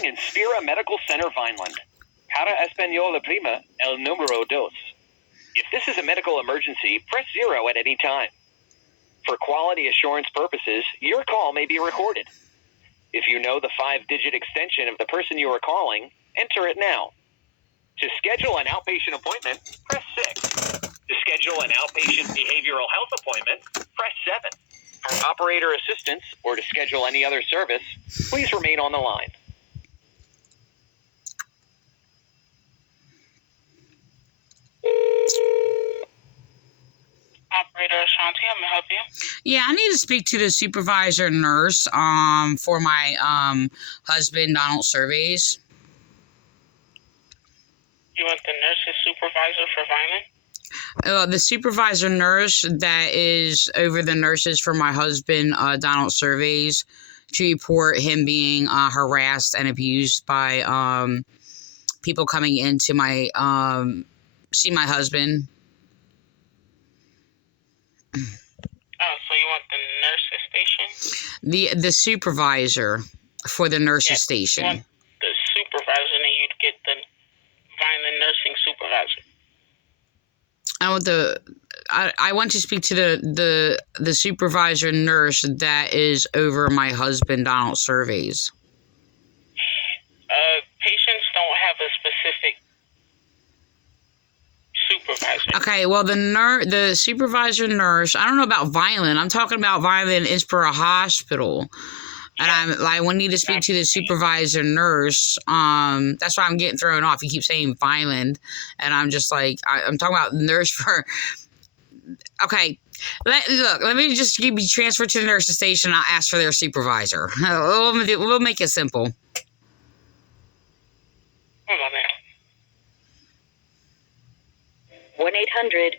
calling Inspira Medical Center, Vineland. Para Español Prima, el número dos. If this is a medical emergency, press 0 at any time. For quality assurance purposes, your call may be recorded. If you know the 5-digit extension of the person you are calling, enter it now. To schedule an outpatient appointment, press 6. To schedule an outpatient behavioral health appointment, press 7. For operator assistance or to schedule any other service, please remain on the line. Operator Ashanti, I'm gonna help you. Yeah, I need to speak to the supervisor nurse for my husband, Donald Servais. You want the nurse's supervisor for Vineland? The supervisor nurse that is over the nurses for my husband, Donald Servais, to report him being harassed and abused by people coming in to my see my husband. Oh, so you want the nurse's station? The supervisor for the nurses station. You want the supervisor, and then you'd get the Vineland nursing supervisor. I want to speak to the supervisor nurse that is over my husband, Donald Servais. Patients don't have a specific supervisor. Okay, well the supervisor nurse, I don't know about Vineland. I'm talking about Vineland is for a hospital. And I need to speak to the supervisor nurse. That's why I'm getting thrown off. You keep saying Vineland, and I'm just like, I'm talking about nurse for. Okay, let me just be transferred to the nurse's station. I'll ask for their supervisor. We'll make it simple. Hold on there. 1-800.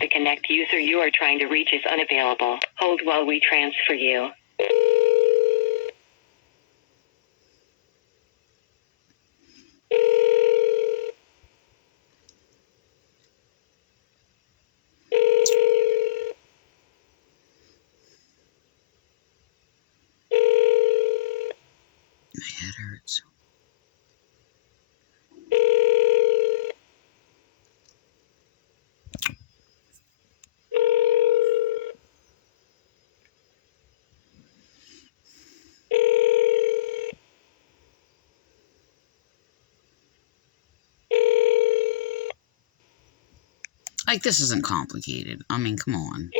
The Connect user you are trying to reach is unavailable. Hold while we transfer you. My head hurts. Like, this isn't complicated. I mean, come on.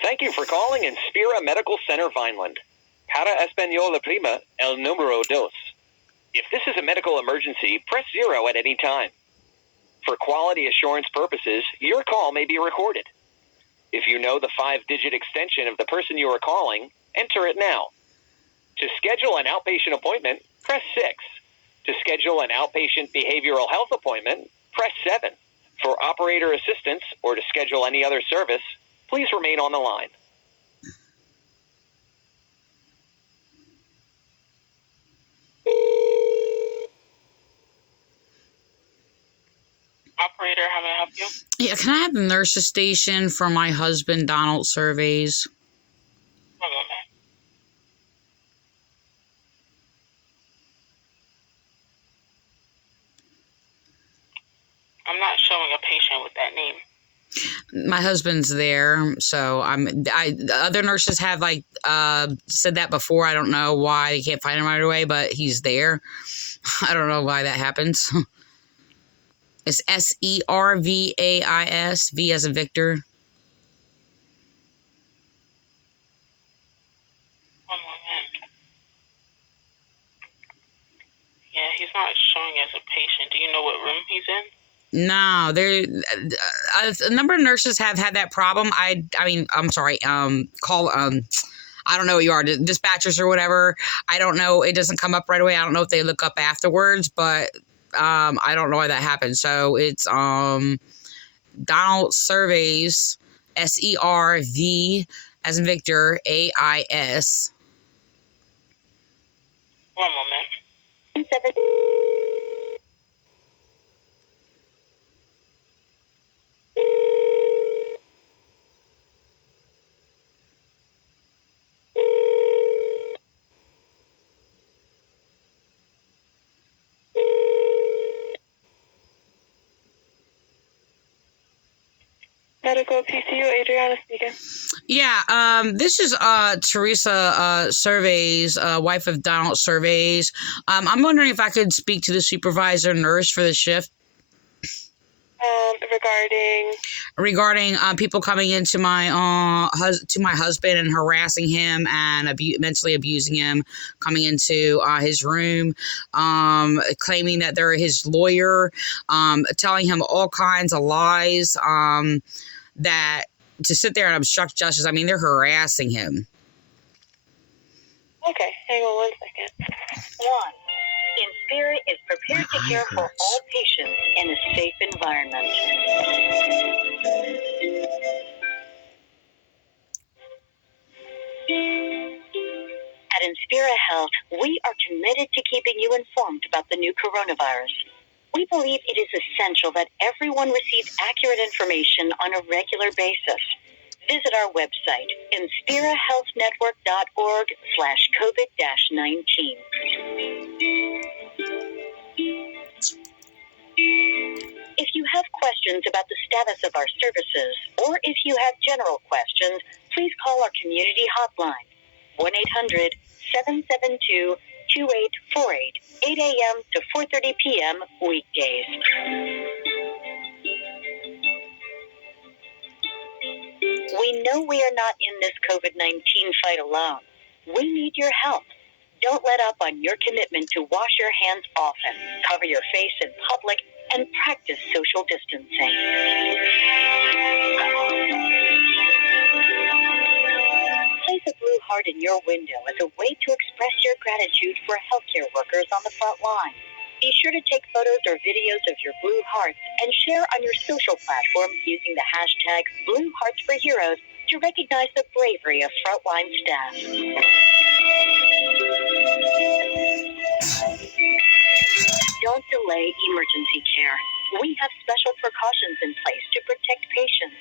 Thank you for calling Inspira Medical Center, Vineland. Para Español Prima, el número dos. If this is a medical emergency, press 0 at any time. For quality assurance purposes, your call may be recorded. If you know the 5-digit extension of the person you are calling, enter it now. To schedule an outpatient appointment, press 6. To schedule an outpatient behavioral health appointment, press 7. For operator assistance or to schedule any other service, please remain on the line. Operator, how may I help you? Yeah, can I have the nurse's station for my husband, Donald Servais? Hold on there. I'm not showing a patient with that name. My husband's there, so other nurses have said that before. I don't know why they can't find him right away, but he's there. I don't know why that happens. It's Servais, V as in Victor. One moment. not showing as a patient. Do you know what room he's in? No, there. A number of nurses have had that problem. I'm sorry. Call. I don't know what you are, dispatchers or whatever. I don't know. It doesn't come up right away. I don't know if they look up afterwards, but I don't know why that happened. So it's Donald Servais, SERV as in Victor, AIS. One moment. Medical PCU, Adriana speaking. Yeah, this is Theresa Servais, wife of Donald Servais. I'm wondering if I could speak to the supervisor nurse for the shift. Regarding people coming into my husband and harassing him and mentally abusing him, coming into his room, claiming that they're his lawyer, telling him all kinds of lies, that to sit there and obstruct justice. I mean, they're harassing him. Okay, hang on 1 second. 1. Inspira is prepared to care for all patients in a safe environment. At Inspira Health, we are committed to keeping you informed about the new coronavirus. We believe it is essential that everyone receives accurate information on a regular basis. Visit our website, inspirahealthnetwork.org/COVID-19. If you have questions about the status of our services, or if you have general questions, please call our community hotline, 1-800-772-2848, 8 a.m. to 4:30 p.m. weekdays. We know we are not in this COVID-19 fight alone. We need your help. Don't let up on your commitment to wash your hands often, cover your face in public, and practice social distancing. Place a blue heart in your window as a way to express your gratitude for healthcare workers on the front line. Be sure to take photos or videos of your blue hearts and share on your social platforms using the hashtag #BlueHeartsForHeroes to recognize the bravery of frontline staff. Don't delay emergency care. We have special precautions in place to protect patients.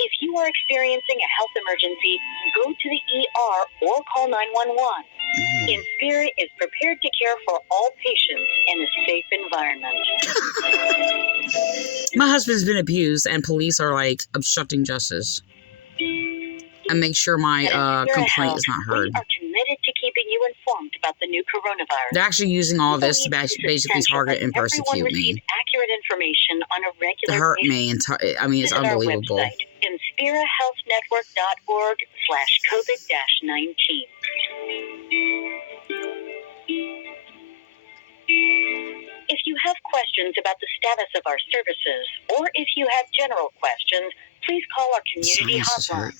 If you are experiencing a health emergency, go to the ER or call 911. Inspira is prepared to care for all patients in a safe environment. My husband's been abused, and police are like obstructing justice. And make sure my complaint is not heard. We are committed to keeping you informed about the new coronavirus. They're actually using all this to basically target and persecute me. Accurate information on a regular To hurt me, and it's unbelievable. Our website, inspirahealthnetwork.org/COVID-19. If you have questions about the status of our services, or if you have general questions, please call our community hotline,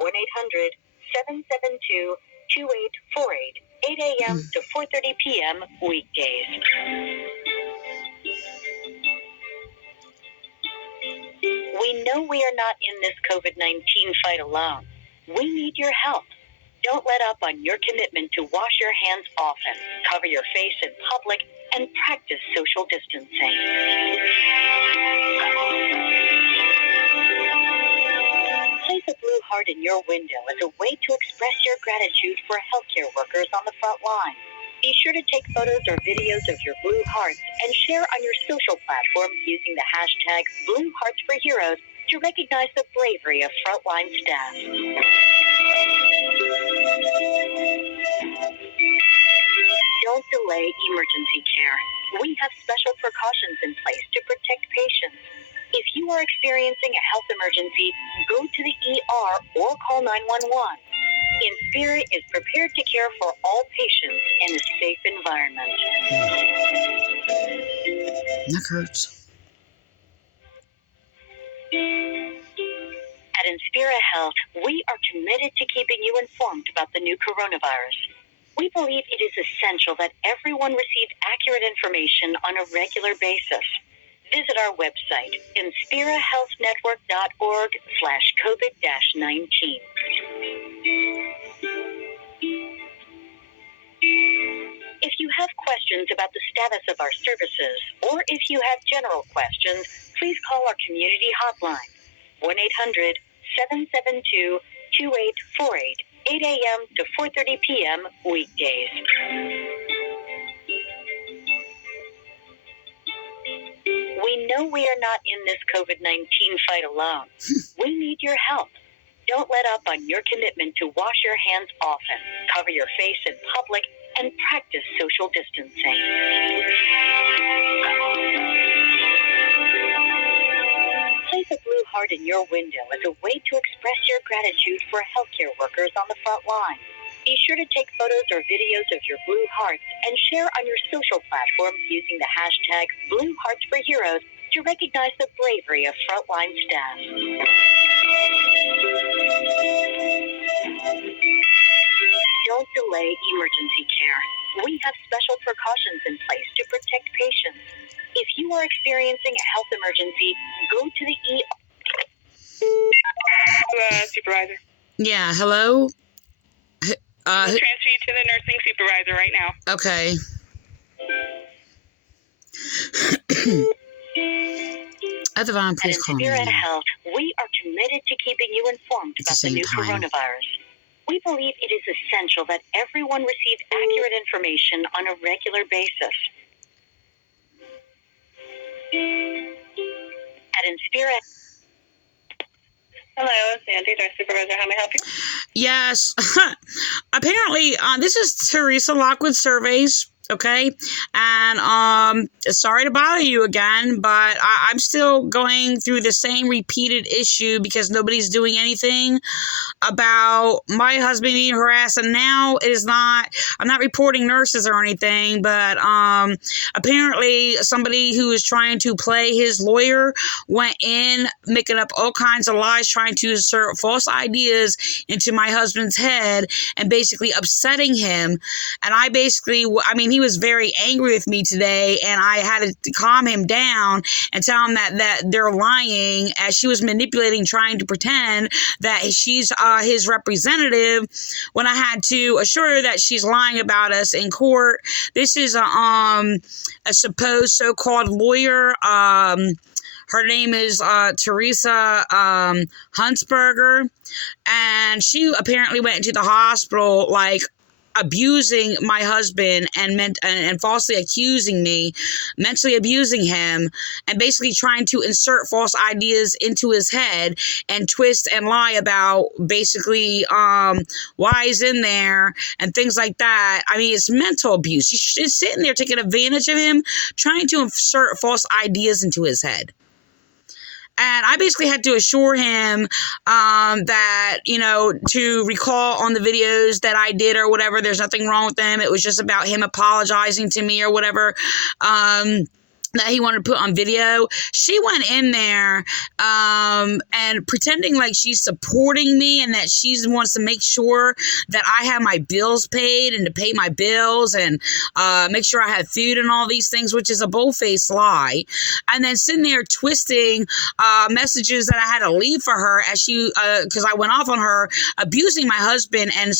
1-800-772-2848, 8 a.m. to 4:30 p.m. weekdays. We know we are not in this COVID-19 fight alone. We need your help. Don't let up on your commitment to wash your hands often, cover your face in public, and practice social distancing. Place a blue heart in your window as a way to express your gratitude for healthcare workers on the front line. Be sure to take photos or videos of your blue hearts and share on your social platforms using the hashtag #BlueHeartsForHeroes to recognize the bravery of frontline staff. Don't delay emergency care. We have special precautions in place to protect patients. If you are experiencing a health emergency, go to the ER or call 911. Inspira is prepared to care for all patients in a safe environment. That hurts. At Inspira Health, we are committed to keeping you informed about the new coronavirus. We believe it is essential that everyone receive accurate information on a regular basis. Visit our website, inspirahealthnetwork.org/COVID-19. If you have questions about the status of our services, or if you have general questions, please call our community hotline, 1-800-772-2848, 8 a.m. to 4:30 p.m. weekdays. We know we are not in this COVID-19 fight alone. We need your help. Don't let up on your commitment to wash your hands often, cover your face in public, and practice social distancing. Place a blue heart in your window as a way to express your gratitude for healthcare workers on the front line. Be sure to take photos or videos of your blue hearts and share on your social platforms using the hashtag #BlueHeartsForHeroes to recognize the bravery of frontline staff. Don't delay emergency care. We have special precautions in place to protect patients. If you are experiencing a health emergency, go to the Supervisor. Yeah, hello? I'll transfer you to the nursing supervisor right now. Okay. Devon, please call me. At Inspira Health, we are committed to keeping you informed about the new coronavirus. We believe it is essential that everyone receive accurate information on a regular basis. At Inspira. Hello, Sandy, our supervisor. How may I help you? Yes. Apparently, this is Theresa Lockwood Servais. Okay, and sorry to bother you again, but I'm still going through the same repeated issue because nobody's doing anything about my husband being harassed. And now it is not, I'm not reporting nurses or anything, but apparently somebody who is trying to play his lawyer went in making up all kinds of lies, trying to insert false ideas into my husband's head and basically upsetting him. And I basically, he was very angry with me today, and I had to calm him down and tell him that they're lying, as she was manipulating, trying to pretend that she's his representative, when I had to assure her that she's lying about us in court. This is a supposed so-called lawyer. Her name is Theresa Hunsberger, and she apparently went into the hospital abusing my husband and falsely accusing me, mentally abusing him, and basically trying to insert false ideas into his head and twist and lie about basically why he's in there and things like that. It's mental abuse. She's sitting there taking advantage of him, trying to insert false ideas into his head. And I basically had to assure him that, to recall on the videos that I did or whatever, there's nothing wrong with them. It was just about him apologizing to me or whatever. That he wanted to put on video. She went in there and pretending like she's supporting me and that she wants to make sure that I have my bills paid and to pay my bills and make sure I have food and all these things, which is a bold-faced lie. And then sitting there twisting messages that I had to leave for her as she, because I went off on her, abusing my husband and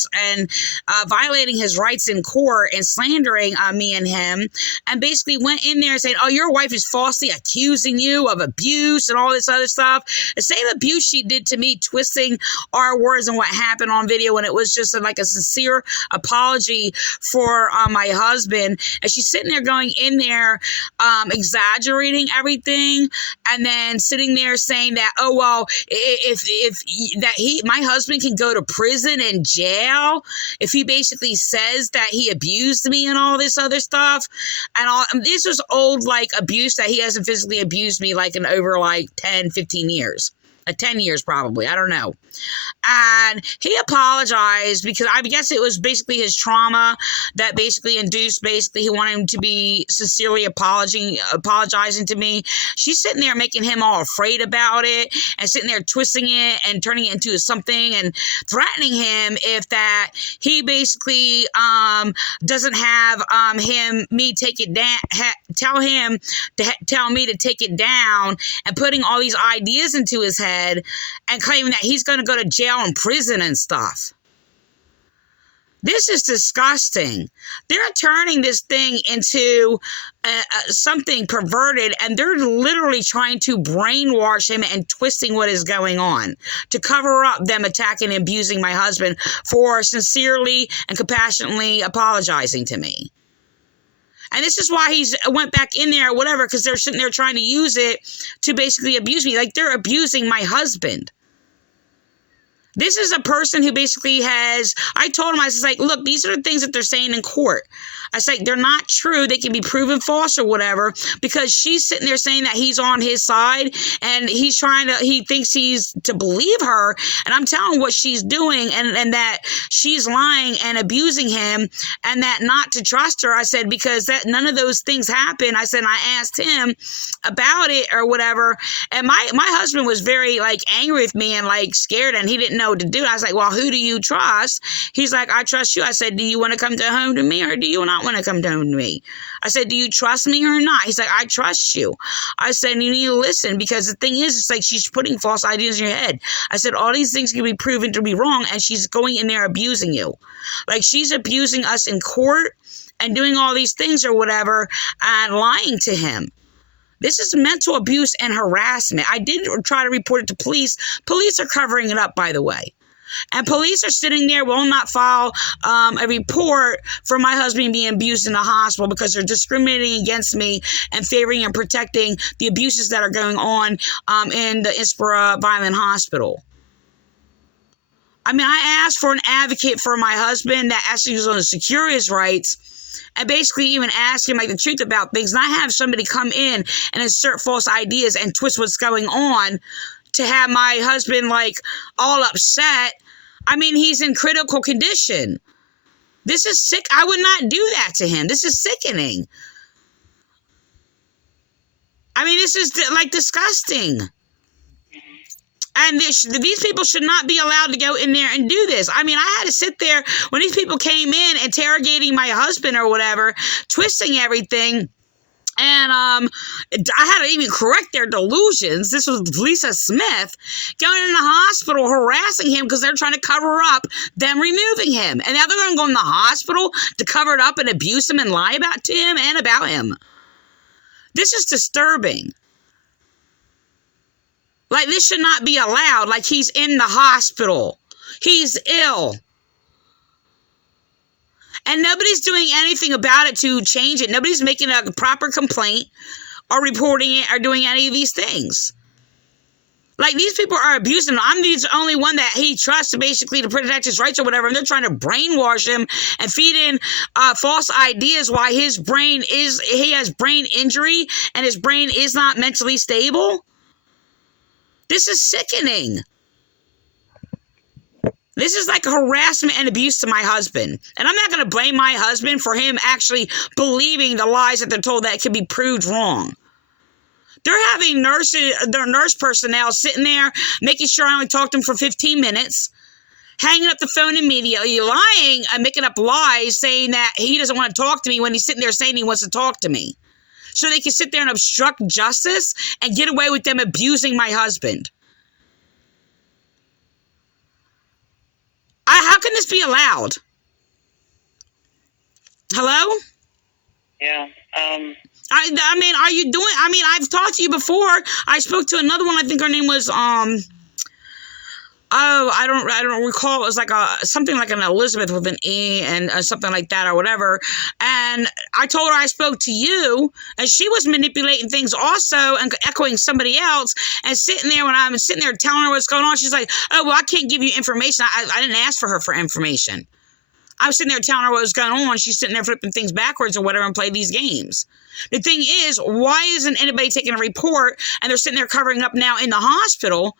violating his rights in court and slandering me and him, and basically went in there and said, "Oh, your wife is falsely accusing you of abuse and all this other stuff." The same abuse she did to me, twisting our words and what happened on video when it was just a sincere apology for my husband. And she's sitting there going in there, exaggerating everything, and then sitting there saying that, oh, well, my husband can go to prison and jail if he basically says that he abused me and all this other stuff. And this was old, abuse that he hasn't physically abused me in over 10, 15 years. 10 years probably. I don't know. And he apologized because I guess it was basically his trauma that basically induced, basically he wanted him to be sincerely apologizing to me. She's sitting there making him all afraid about it and sitting there twisting it and turning it into something and threatening him if that he basically doesn't have me take it down, tell him to tell me to take it down, and putting all these ideas into his head and claiming that he's going to go to jail and prison and stuff. This is disgusting. They're turning this thing into something perverted, and they're literally trying to brainwash him and twisting what is going on to cover up them attacking and abusing my husband for sincerely and compassionately apologizing to me. And this is why he's went back in there or whatever, because they're sitting there trying to use it to basically abuse me. Like, they're abusing my husband. This is a person who basically has, I told him, I was like, look, these are the things that they're saying in court. I was like, they're not true. They can be proven false or whatever, because she's sitting there saying that he's on his side and he thinks he's to believe her. And I'm telling him what she's doing and that she's lying and abusing him and that not to trust her. I said, because that none of those things happen. I said, and I asked him about it or whatever. And my husband was very like angry with me and like scared, and he didn't know what to do. I was like, well, who do you trust? He's like, I trust you. I said, do you want to come home to me or do you not want to come home to me? I said, do you trust me or not? He's like, I trust you. I said, you need to listen, because the thing is, it's like she's putting false ideas in your head. I said, all these things can be proven to be wrong, and she's going in there abusing you. Like, she's abusing us in court and doing all these things or whatever and lying to him. This is mental abuse and harassment. I did try to report it to police. Police are covering it up, by the way. And police are sitting there, will not file a report for my husband being abused in the hospital because they're discriminating against me and favoring and protecting the abuses that are going on in the Inspira Vineland Hospital. I mean, I asked for an advocate for my husband that actually was going to secure his rights and basically even ask him like the truth about things. And I have somebody come in and insert false ideas and twist what's going on to have my husband like all upset. I mean, he's in critical condition. This is sick. I would not do that to him. This is sickening. I mean, this is like disgusting. And these people should not be allowed to go in there and do this. I mean, I had to sit there when these people came in interrogating my husband or whatever, twisting everything. And I had to even correct their delusions. This was Lisa Smith going in the hospital harassing him because they're trying to cover up them removing him. And now they're going to go in the hospital to cover it up and abuse him and lie about to him and about him. This is disturbing. Like, this should not be allowed. Like, he's in the hospital. He's ill. And nobody's doing anything about it to change it. Nobody's making a proper complaint or reporting it or doing any of these things. Like, these people are abusing him. I'm the only one that he trusts basically to protect his rights or whatever. And they're trying to brainwash him and feed in false ideas why he has brain injury and his brain is not mentally stable. This is sickening. This is like harassment and abuse to my husband. And I'm not going to blame my husband for him actually believing the lies that they're told that can be proved wrong. They're having their nurse personnel sitting there, making sure I only talk to them for 15 minutes, hanging up the phone immediately, lying and making up lies, saying that he doesn't want to talk to me when he's sitting there saying he wants to talk to me. So they can sit there and obstruct justice and get away with them abusing my husband. How can this be allowed? Hello? Yeah. I mean, are you doing? I mean, I've talked to you before. I spoke to another one. I think her name was I don't recall. It was like something like an Elizabeth with an E and something like that or whatever. And I told her I spoke to you, and she was manipulating things also and echoing somebody else and sitting there when I'm sitting there telling her what's going on. She's like, oh, well, I can't give you information. I didn't ask for her for information. I was sitting there telling her what was going on. She's sitting there flipping things backwards or whatever and play these games. The thing is, why isn't anybody taking a report and they're sitting there covering up now in the hospital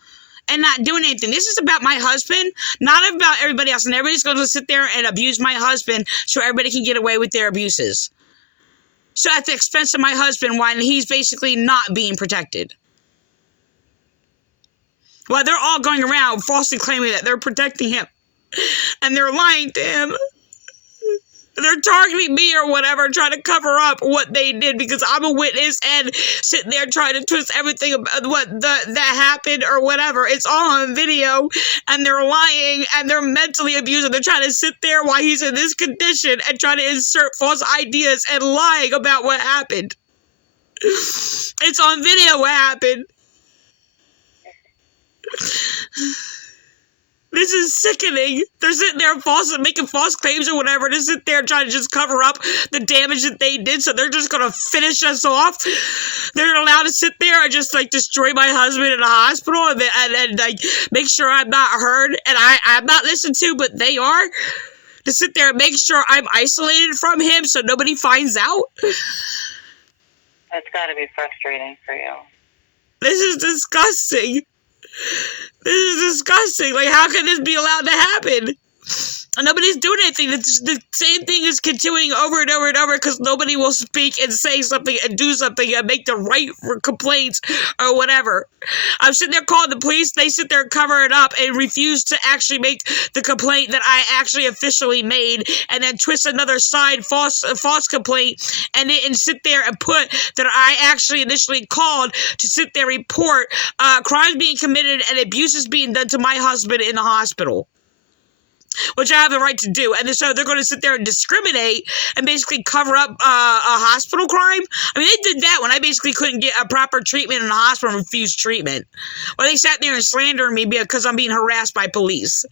and not doing anything. This is about my husband, not about everybody else. And everybody's going to sit there and abuse my husband so everybody can get away with their abuses. So at the expense of my husband, while he's basically not being protected. While they're all going around falsely claiming that they're protecting him. And they're lying to him. They're targeting me or whatever, trying to cover up what they did because I'm a witness and sitting there trying to twist everything about what that happened or whatever. It's all on video, and they're lying and they're mentally abusing. They're trying to sit there while he's in this condition and trying to insert false ideas and lying about what happened. It's on video what happened. This is sickening. They're sitting there making false claims or whatever to sit there trying to just cover up the damage that they did, so they're just going to finish us off. They're allowed to sit there and just, like, destroy my husband in a hospital and like, make sure I'm not heard and I'm not listened to, but they are. To sit there and make sure I'm isolated from him so nobody finds out. That's got to be frustrating for you. This is disgusting. This is disgusting. Like, how can this be allowed to happen? And nobody's doing anything. The same thing is continuing over and over and over because nobody will speak and say something and do something and make the right complaints or whatever. I'm sitting there calling the police. They sit there and cover it up and refuse to actually make the complaint that I actually officially made and then twist another side false complaint and sit there and put that I actually initially called to sit there and report crimes being committed and abuses being done to my husband in the hospital. Which I have the right to do. And so they're going to sit there and discriminate and basically cover up a hospital crime. I mean, they did that when I basically couldn't get a proper treatment in the hospital and refused treatment. Well, they sat there and slandered me because I'm being harassed by police.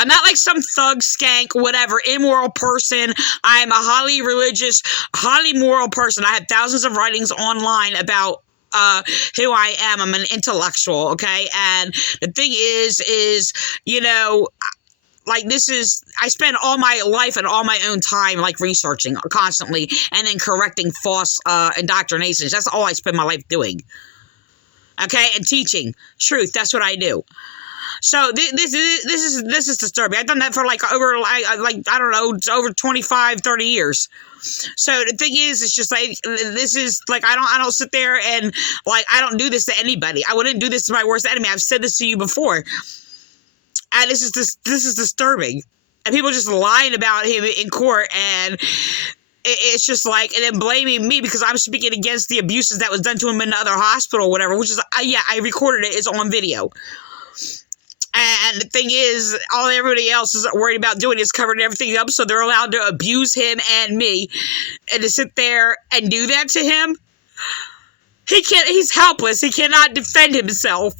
I'm not like some thug, skank, whatever, immoral person. I am a highly religious, highly moral person. I have thousands of writings online about who I am. I'm an intellectual, okay? And the thing is, you know, like I spend all my life and all my own time, like, researching constantly and then correcting false indoctrinations. That's all I spend my life doing. Okay? And teaching truth. That's what I do. So this is disturbing. I've done that for over I don't know, over 25, 30 years. So the thing is, it's just like, this is like, I don't sit there and like, I don't do this to anybody. I wouldn't do this to my worst enemy. I've said this to you before. And this is disturbing. And people just lying about him in court, and it's just like, and then blaming me because I'm speaking against the abuses that was done to him in the other hospital or whatever, which is, yeah, I recorded it. It's on video. And the thing is, all everybody else is worried about doing is covering everything up, so they're allowed to abuse him and me, and to sit there and do that to him. He's helpless. He cannot defend himself.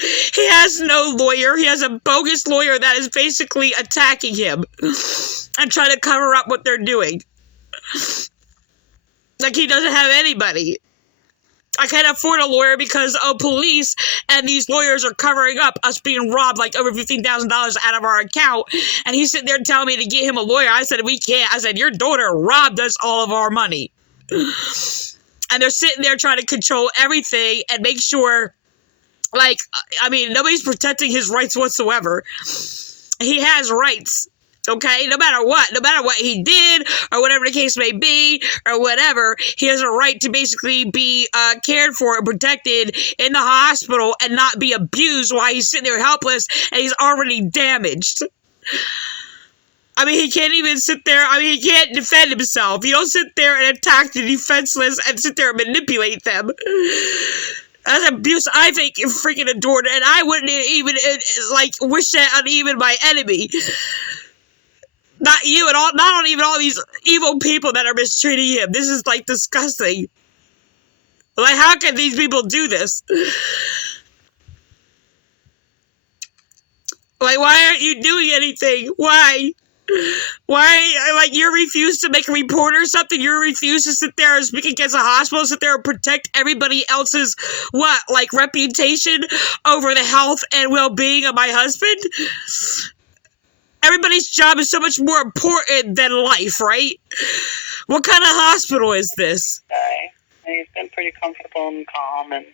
He has no lawyer. He has a bogus lawyer that is basically attacking him and trying to cover up what they're doing. Like, he doesn't have anybody. I can't afford a lawyer because police and these lawyers are covering up us being robbed like over $15,000 out of our account. And he's sitting there telling me to get him a lawyer. I said, we can't. I said, your daughter robbed us all of our money. And they're sitting there trying to control everything and make sure, like, I mean, nobody's protecting his rights whatsoever. He has rights. Okay, no matter what he did, or whatever the case may be, or whatever, he has a right to basically be cared for and protected in the hospital and not be abused while he's sitting there helpless and he's already damaged. I mean, he can't even sit there. I mean, he can't defend himself. You don't sit there and attack the defenseless and sit there and manipulate them. That's abuse. I think freaking adored, and I wouldn't even wish that on even my enemy. Not you at all, not on even all these evil people that are mistreating him. This is, like, disgusting. Like, how can these people do this? Like, why aren't you doing anything? Why? Why, like, you refuse to make a report or something? You refuse to sit there and speak against a hospital, sit there and protect everybody else's, reputation over the health and well-being of my husband? Everybody's job is so much more important than life, right? What kind of hospital is this? Sorry. He's been pretty pretty comfortable and calm, and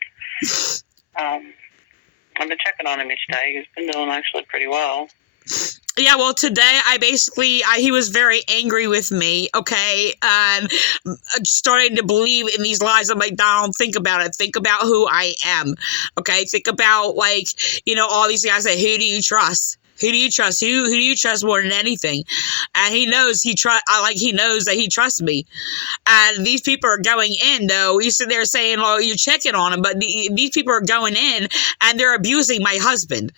I've been checking on him each day. He's been doing actually pretty well. Yeah, well, today he was very angry with me, okay, and starting to believe in these lies. I'm like, Donald, think about it. Think about who I am, okay? Think about, like, you know, all these guys that, who do you trust? Who do you trust? Who do you trust more than anything? And he knows he knows that he trusts me. And these people are going in, though. You sit there saying, well, you're checking on him, but these people are going in and they're abusing my husband,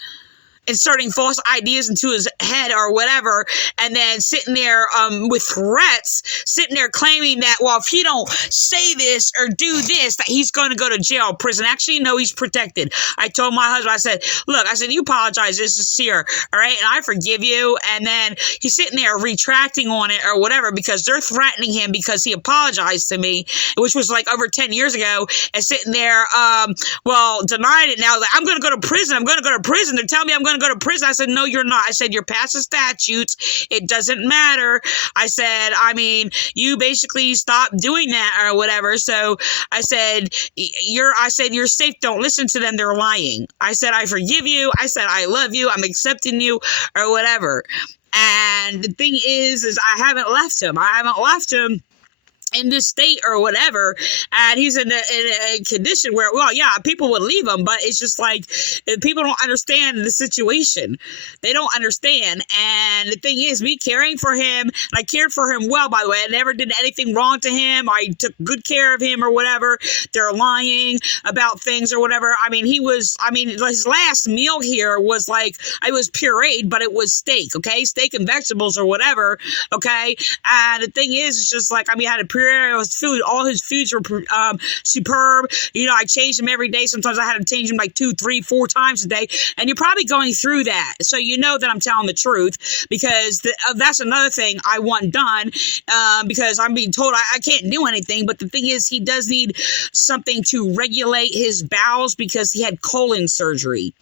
inserting false ideas into his head or whatever, and then sitting there with threats, sitting there claiming that, well, if he don't say this or do this, that he's going to go to jail or prison. Actually, no, he's protected. I told my husband, I said, look, I said, you apologize, it's sincere, all right, and I forgive you. And then he's sitting there retracting on it or whatever because they're threatening him because he apologized to me, which was like over 10 years ago, and sitting there, denying it now, that I'm going to go to prison. They're telling me I'm going to go to prison. I said, no, you're not. I said, you're past the statutes. It doesn't matter. I said, I mean, you basically stopped doing that or whatever. So I said, you're safe. Don't listen to them. They're lying. I said, I forgive you. I said, I love you. I'm accepting you or whatever. And the thing is I haven't left him. In this state or whatever, and he's in a condition where, well, yeah, people would leave him, but it's just like, people don't understand the situation. They don't understand. And the thing is, me caring for him, and I cared for him well, by the way, I never did anything wrong to him. I took good care of him or whatever. They're lying about things or whatever. I mean, his last meal here was like, I was pureed, but it was steak, okay? Steak and vegetables or whatever, okay? And the thing is, it's just like, I mean, I had a pure food. All his foods were superb. You know, I changed them every day. Sometimes I had to change them like 2, 3, 4 times a day. And you're probably going through that. So you know that I'm telling the truth, because that's another thing I want done, because I'm being told I can't do anything. But the thing is, he does need something to regulate his bowels because he had colon surgery.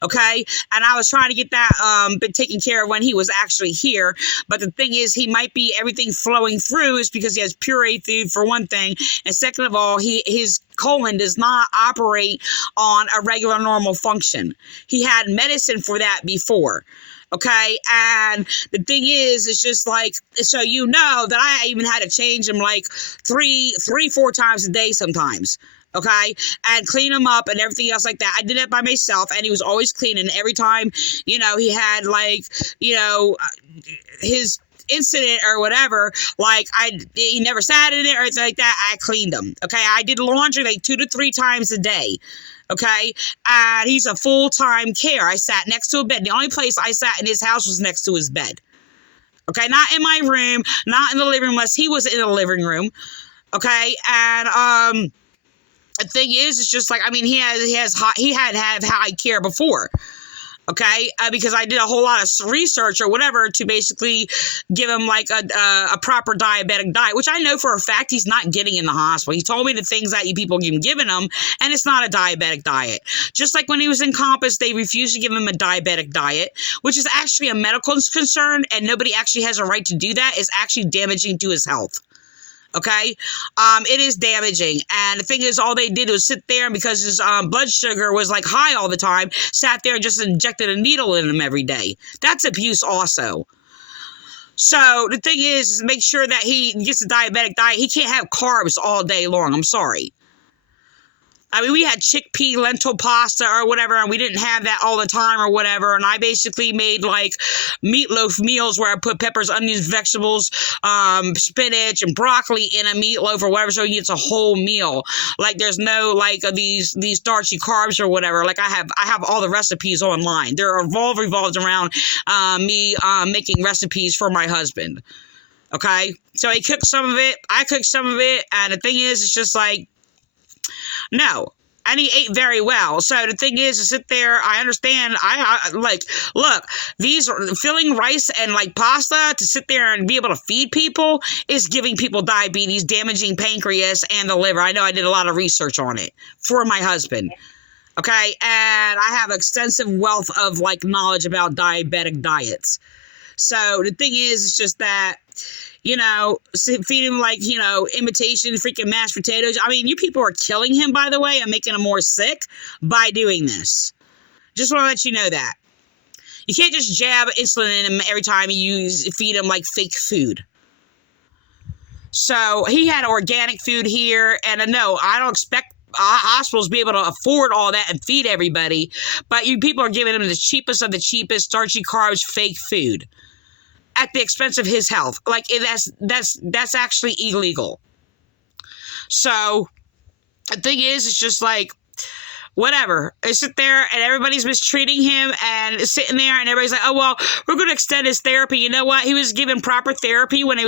Okay, and I was trying to get that been taken care of when he was actually here. But the thing is, he might be everything flowing through is because he has pureed food for one thing, and second of all, his colon does not operate on a regular normal function. He had medicine for that before. Okay, and the thing is, it's just like, so you know that I even had to change him like 3, 4 times a day sometimes. Okay, and clean him up and everything else like that. I did it by myself, and he was always clean. And every time, you know, he had like, you know, his incident or whatever, like he never sat in it or anything like that, I cleaned him. Okay, I did laundry like 2 to 3 times a day. Okay, and he's a full-time care. I sat next to a bed. The only place I sat in his house was next to his bed. Okay, not in my room, not in the living room, unless he was in the living room. Okay, and the thing is, it's just like, I mean, he had to have high care before, okay? Because I did a whole lot of research or whatever to basically give him like a proper diabetic diet, which I know for a fact he's not getting in the hospital. He told me the things that you people have given him, and it's not a diabetic diet. Just like when he was in Compass, they refused to give him a diabetic diet, which is actually a medical concern, and nobody actually has a right to do that. It's actually damaging to his health. Okay, it is damaging, and the thing is, all they did was sit there, and because his blood sugar was like high all the time, sat there and just injected a needle in him every day. That's abuse also. So the thing is make sure that he gets a diabetic diet. He can't have carbs all day long. I'm sorry. I mean, we had chickpea lentil pasta or whatever, and we didn't have that all the time or whatever. And I basically made like meatloaf meals where I put peppers, onions, vegetables, spinach, and broccoli in a meatloaf or whatever, so he gets a whole meal. Like there's no like these starchy carbs or whatever. Like I have all the recipes online. They're revolved around me making recipes for my husband. Okay, so he cooked some of it, I cooked some of it, and the thing is, it's just like, no, and he ate very well. So the thing is, to sit there, I understand. I like, look, these filling rice and like pasta to sit there and be able to feed people is giving people diabetes, damaging pancreas and the liver. I know I did a lot of research on it for my husband. Okay, and I have extensive wealth of like knowledge about diabetic diets. So the thing is, it's just that, you know, feed him like, you know, imitation freaking mashed potatoes. I mean, you people are killing him, by the way, and making him more sick by doing this. Just want to let you know that. You can't just jab insulin in him every time you feed him like fake food. So he had organic food here, and no, I don't expect hospitals to be able to afford all that and feed everybody, but you people are giving him the cheapest of the cheapest, starchy carbs, fake food at the expense of his health. Like, that's actually illegal. So the thing is, it's just like, whatever. I sit there and everybody's mistreating him and sitting there and everybody's like, oh, well, we're going to extend his therapy. You know what? He was given proper therapy when he